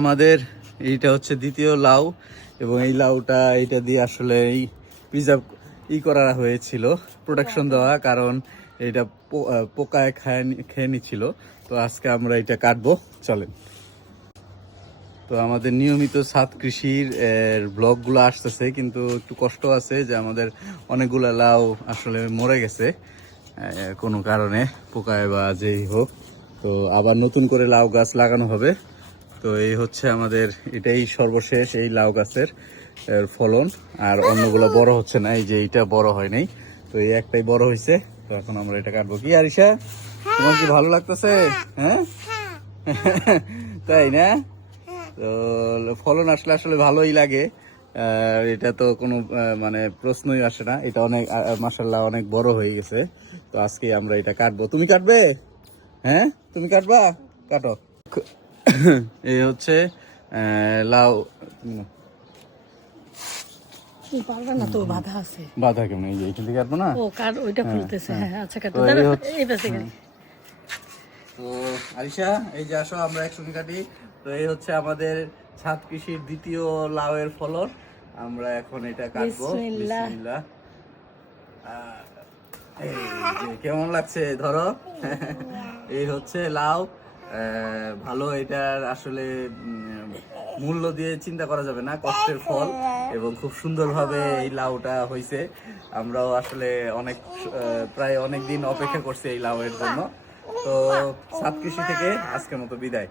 আমাদের এইটা হচ্ছে দ্বিতীয় লাউ এবং এই লাউটা এটা দিয়ে আসলে এই প্রিজার্ভ করা হয়েছিল, প্রোটেকশন দেওয়া, কারণ এটা পোকায় খেয়ে নিচ্ছিল। তো আজকে আমরা এটা কাটবো, চলেন। তো আমাদের নিয়মিত ছাদ কৃষির ব্লগগুলো আসতেছে, কিন্তু একটু কষ্ট আছে যে আমাদের অনেকগুলো লাউ আসলে মরে গেছে কোনো কারণে, পোকায় বা যেই হোক। তো আবার নতুন করে লাউ গাছ লাগানো হবে। তো এই হচ্ছে আমাদের, এটাই সর্বশেষ এই লাউ গাছের ফলন। আর অন্যগুলো বড় হচ্ছে না, এই যে এইটা বড় হয় নাই, তো এই একটাই বড় হয়েছে। তো এখন আমরা এটা কাটবো। কি আরিশা, তোমার কি ভালো লাগতেছে? হ্যাঁ তাই না? তো ফলন আসলে আসলে ভালোই লাগে, এটা তো কোনো মানে প্রশ্নই আসে না। এটা অনেক মাশাআল্লাহ অনেক বড় হয়ে গেছে। তো আজকে আমরা এটা কাটবো। তুমি কাটবে? হ্যাঁ তুমি কাটবা, কাটো। এই হচ্ছে লাউ। পারবে না তো, বাধা আছে। বাধা কেমন? এই যে এখান থেকে কাটবো না? ও কার ওইটা খুলতেছে। হ্যাঁ আচ্ছা কাটো। তো এই হচ্ছে, এই পাশে কাটি। তো আরিশা এই যে আসো আমরা একসঙ্গে কাটি। তো এই হচ্ছে আমাদের ছাদ কৃষির দ্বিতীয় লাউয়ের ফলন। আমরা এখন এটা কাটবো। বিসমিল্লাহ। বিসমিল্লাহ। এই যে কেমন লাগছে ধরো। এই হচ্ছে লাউ, ভালো। এটার আসলে মূল্য দিয়ে চিন্তা করা যাবে না, কষ্টের ফল, এবং খুব সুন্দরভাবে এই লাউটা হয়েছে। আমরাও আসলে অনেক প্রায় অনেক দিন অপেক্ষা করছি এই লাউয়ের জন্য। তো ছাদ কৃষি থেকে আজকের মতো বিদায়।